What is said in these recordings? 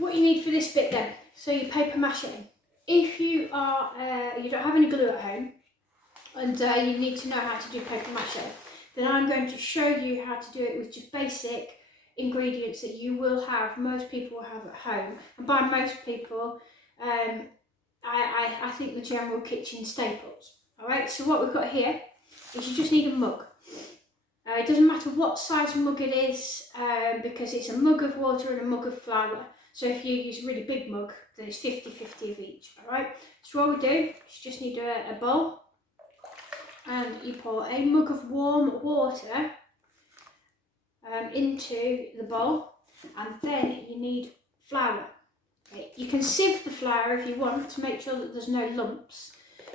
what you need for this bit then, so your paper mache. If you are, you don't have any glue at home, and you need to know how to do paper mache, then I'm going to show you how to do it with just basic ingredients that you will have, most people will have at home. And by most people, I think the general kitchen staples. Alright, so what we've got here is you just need a mug. It doesn't matter what size mug it is, because it's a mug of water and a mug of flour. So if you use a really big mug, then it's 50-50 of each. Alright, so what we do is you just need a bowl, and you pour a mug of warm water into the bowl, and then you need flour. Okay. You can sieve the flour if you want to make sure that there's no lumps,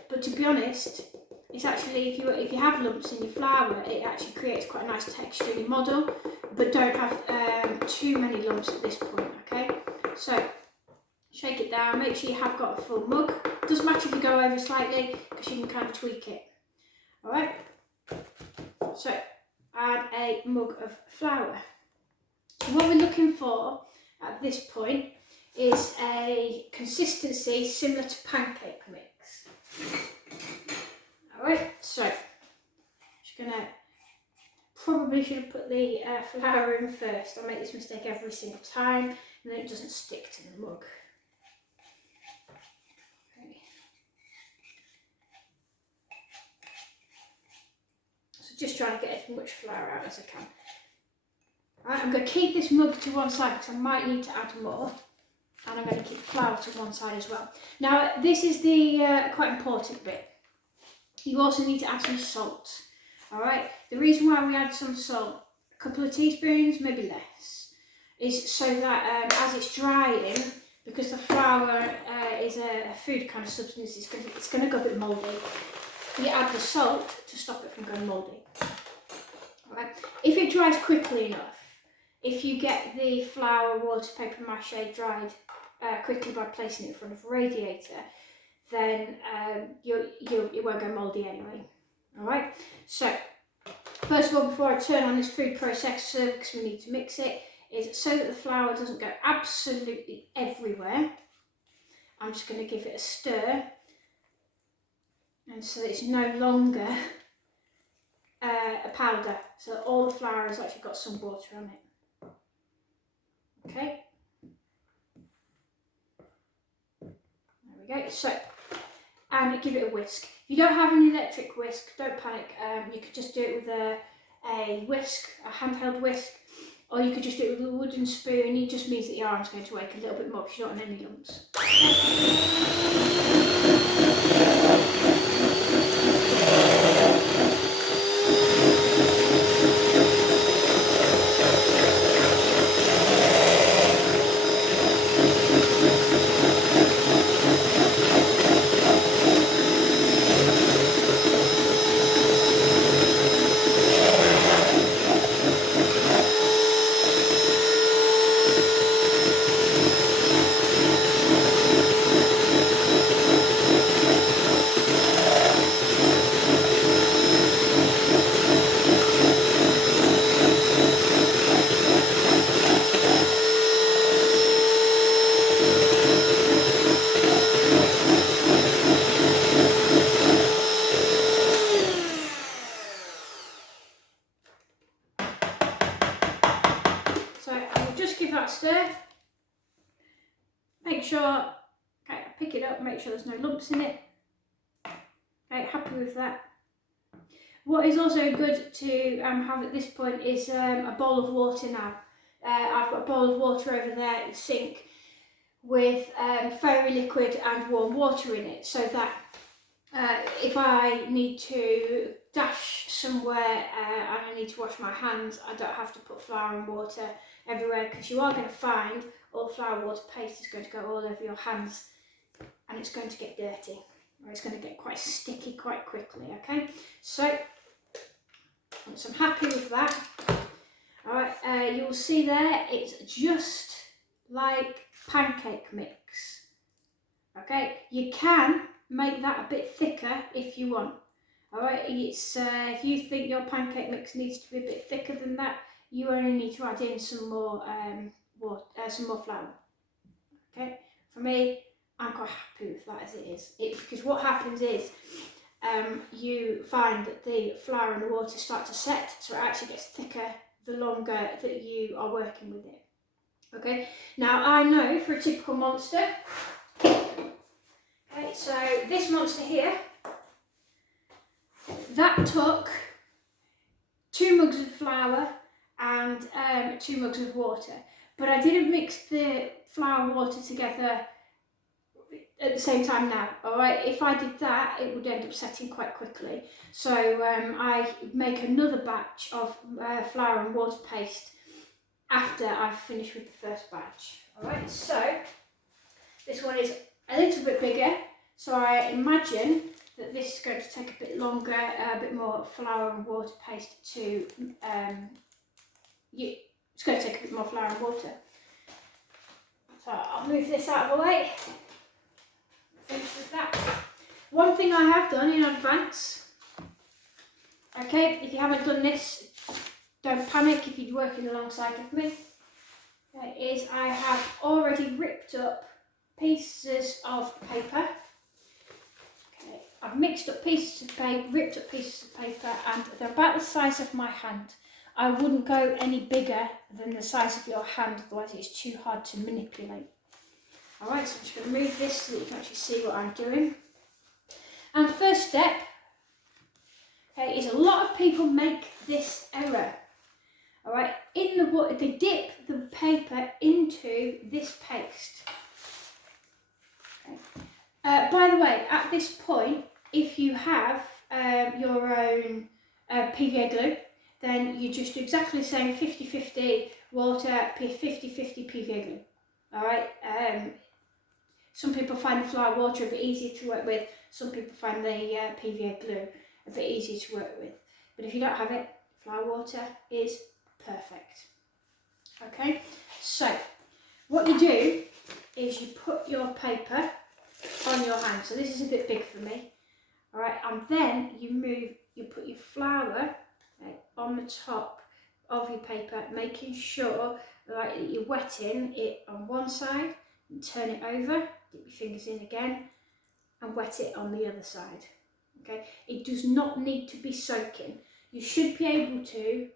but to be honest, it's actually, if you have lumps in your flour, it actually creates quite a nice texture in your model, but don't have too many lumps at this point. Okay, so shake it down, make sure you have got a full mug. Doesn't matter if you go over slightly, because you can kind of tweak it. Alright, so add a mug of flour. So what we're looking for at this point is a consistency similar to pancake mix. Alright, so just gonna, probably should have put the flour in first. I make this mistake every single time, and then it doesn't stick to the mug. Okay. So just trying to get as much flour out as I can. Alright, I'm going to keep this mug to one side because I might need to add more. And I'm going to keep flour to one side as well. Now, this is the quite important bit. You also need to add some salt. Alright, the reason why we add some salt, a couple of teaspoons, maybe less, is so that as it's drying, because the flour is a food kind of substance, it's going to go a bit mouldy. You add the salt to stop it from going mouldy. Alright, if it dries quickly enough, if you get the flour, water, paper mache dried quickly by placing it in front of a radiator, then it won't go mouldy anyway. Alright, so first of all, before I turn on this food processor, because we need to mix it, is so that the flour doesn't go absolutely everywhere, I'm just going to give it a stir, and so that it's no longer a powder, so all the flour has actually got some water on it. Okay, there we go. So, and give it a whisk. If you don't have an electric whisk, don't panic. You could just do it with a whisk, a handheld whisk, or you could just do it with a wooden spoon. It just means that your arm's going to wake a little bit more because you don't want any lumps. So I will just give that a stir. Make sure, okay, pick it up, make sure there's no lumps in it. Okay, happy with that. What is also good to have at this point is a bowl of water now. I've got a bowl of water over there in the sink with fairy liquid and warm water in it, so that if I need to dash somewhere and I need to wash my hands, I don't have to put flour and water everywhere, because you are going to find all flour water paste is going to go all over your hands and it's going to get dirty, or it's going to get quite sticky quite quickly. Okay, so once I'm happy with that, alright, you'll see there it's just like pancake mix. Okay, you can make that a bit thicker if you want. Alright, it's if you think your pancake mix needs to be a bit thicker than that, you only need to add in some more flour. Okay, for me, I'm quite happy with that as it is. Because what happens is you find that the flour and the water start to set, so it actually gets thicker the longer that you are working with it. Okay, now I know for a typical monster, okay, so this monster here, that took 2 mugs of flour and 2 mugs of water, but I didn't mix the flour and water together at the same time now. All right, if I did that, it would end up setting quite quickly. So I make another batch of flour and water paste after I've finished with the first batch. All right, so this one is a little bit bigger, so I imagine that this is going to take a bit longer, a bit more flour and water paste to, it's going to take a bit more flour and water. So I'll move this out of the way, finish with that. One thing I have done in advance, okay, if you haven't done this, don't panic if you're working alongside of me, is I have already ripped up pieces of paper. Okay, I've mixed up pieces of paper, ripped up pieces of paper, and they're about the size of my hand. I wouldn't go any bigger than the size of your hand, otherwise it's too hard to manipulate. Alright, so I'm just going to move this so that you can actually see what I'm doing. And first step, okay, is a lot of people make this error. Alright, in the water, they dip the paper into this paste. Okay. By the way, at this point, if you have your own PVA glue, then you just do exactly the same 50-50 water, 50-50 PVA glue. Alright, some people find the flour water a bit easier to work with, some people find the PVA glue a bit easier to work with. But if you don't have it, flour water is perfect. Okay, so what you do is you put your paper on your hand. So this is a bit big for me. Alright, and then you put your flour on the top of your paper, making sure that you're wetting it on one side, and turn it over, dip your fingers in again, and wet it on the other side. Okay, it does not need to be soaking. You should be able to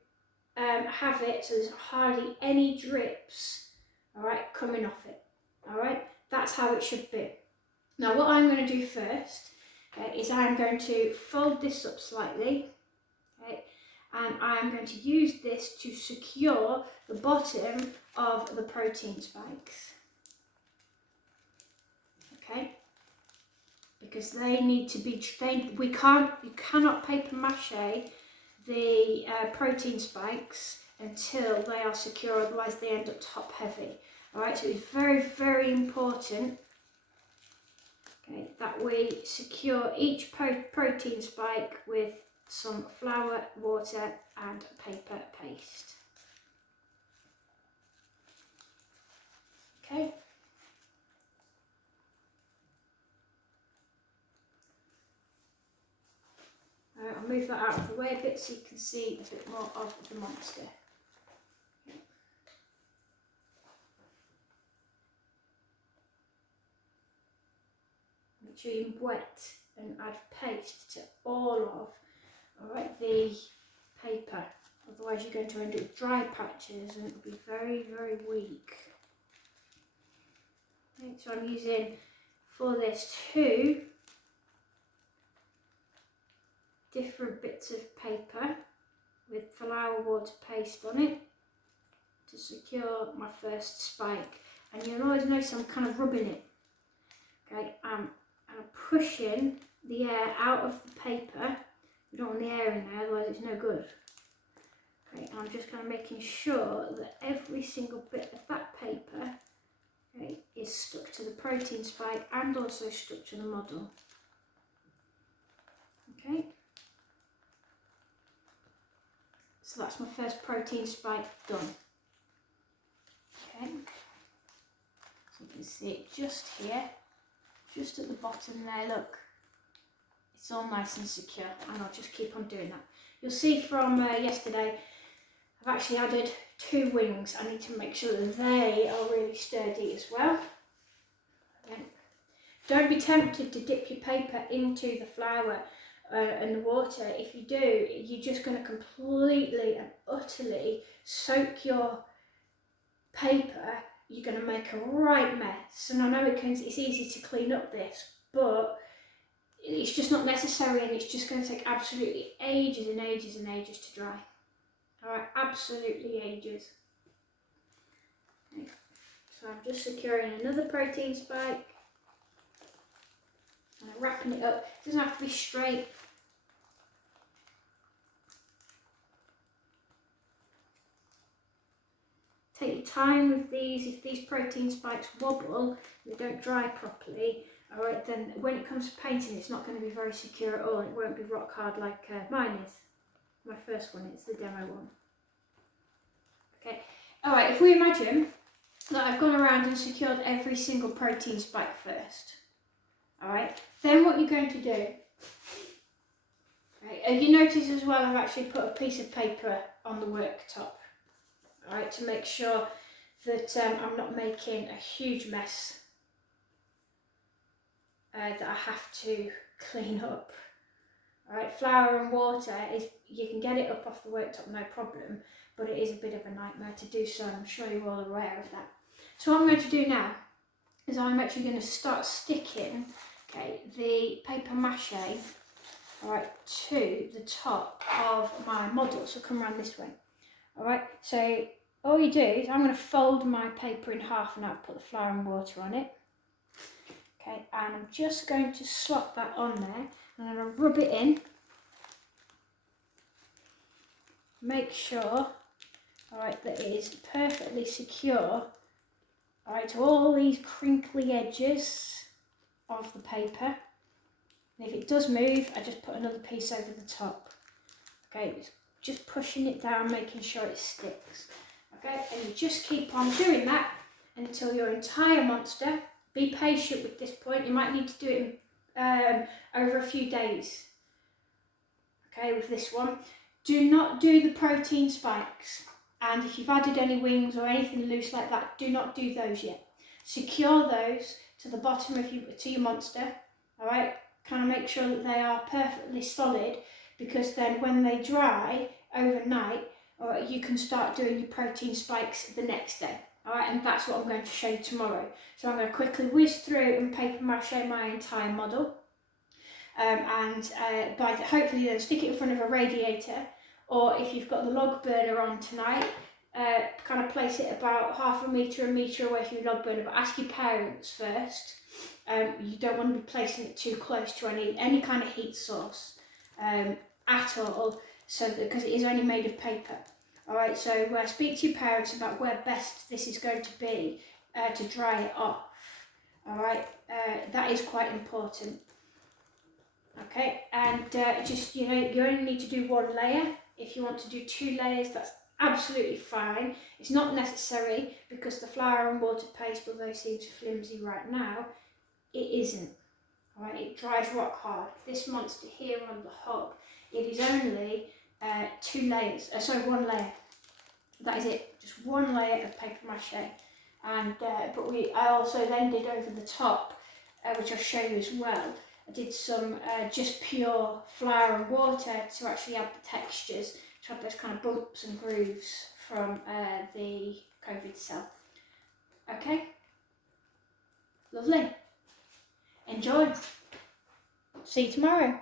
have it so there's hardly any drips, alright, coming off it. Alright, that's how it should be. Now what I'm going to do first, okay, is I'm going to fold this up slightly, okay, and I'm going to use this to secure the bottom of the protein spikes. Okay, because they need to be, you cannot paper mache the protein spikes until they are secure, otherwise they end up top heavy. Alright, so it's very, very important, okay, that we secure each protein spike with some flour, water and paper paste. Okay. I'll move that out of the way a bit so you can see a bit more of the monster. Make sure you wet and add paste to all of the paper, otherwise you're going to end up with dry patches and it will be very, very weak. Okay, so I'm using for this 2 different bits of paper with flour water paste on it to secure my first spike, and you'll always notice I'm kind of rubbing it. Okay, I'm pushing the air out of the paper. You don't want the air in there, otherwise it's no good. Okay, and I'm just kind of making sure that every single bit of that paper, okay, is stuck to the protein spike and also stuck to the model. Okay. So that's my first protein spike done. Okay, so you can see it just here, just at the bottom there, look. It's all nice and secure, and I'll just keep on doing that. You'll see from yesterday, I've actually added 2 wings. I need to make sure that they are really sturdy as well. Okay. Don't be tempted to dip your paper into the flour and the water. If you do, you're just going to completely and utterly soak your paper. You're going to make a right mess. And I know it's easy to clean up this, but it's just not necessary, and it's just going to take absolutely ages and ages and ages to dry. Alright, absolutely ages. Okay. So I'm just securing another protein spike. And I'm wrapping it up. It doesn't have to be straight. Take your time with these. If these protein spikes wobble, they don't dry properly, alright, then when it comes to painting, it's not going to be very secure at all. It won't be rock hard like mine is. My first one, it's the demo one. Okay, alright, if we imagine that I've gone around and secured every single protein spike first, alright, then what you're going to do, right, and you notice as well I've actually put a piece of paper on the worktop, alright, to make sure that I'm not making a huge mess that I have to clean up. Alright, flour and water, you can get it up off the worktop no problem, but it is a bit of a nightmare to do so, and I'm sure you're all aware of that. So what I'm going to do now is I'm actually going to start sticking, okay, the paper mache, alright, to the top of my model. So come around this way. Alright, so all you do is I'm going to fold my paper in half, and I've put the flour and water on it. Okay, and I'm just going to slot that on there. I'm going to rub it in. Make sure, alright, that it is perfectly secure, alright, to all these crinkly edges of the paper. And if it does move, I just put another piece over the top. Okay, just pushing it down, making sure it sticks. Okay, and you just keep on doing that until your entire monster. Be patient with this point. You might need to do it over a few days. Okay, with this one. Do not do the protein spikes. And if you've added any wings or anything loose like that, do not do those yet. Secure those to the bottom of your monster. Alright, kind of make sure that they are perfectly solid, because then when they dry overnight, you can start doing your protein spikes the next day. Alright, and that's what I'm going to show you tomorrow. So I'm going to quickly whiz through and paper mache my entire model. Hopefully then stick it in front of a radiator, or if you've got the log burner on tonight, kind of place it about half a metre away from your log burner, but ask your parents first. You don't want to be placing it too close to any kind of heat source at all, so because it is only made of paper. Alright, so speak to your parents about where best this is going to be to dry it off. Alright, that is quite important. Okay, and just, you only need to do one layer. If you want to do 2 layers, that's absolutely fine. It's not necessary, because the flour and water paste, although it seems flimsy right now, it isn't. Alright, it dries rock hard. This monster here on the hub, it is only 2 layers, one layer. That is it, just 1 layer of paper mache. And I also then did over the top, which I'll show you as well. I did some just pure flour and water to actually add the textures, to add those kind of bumps and grooves from the COVID cell. Okay, lovely. Enjoy. See you tomorrow.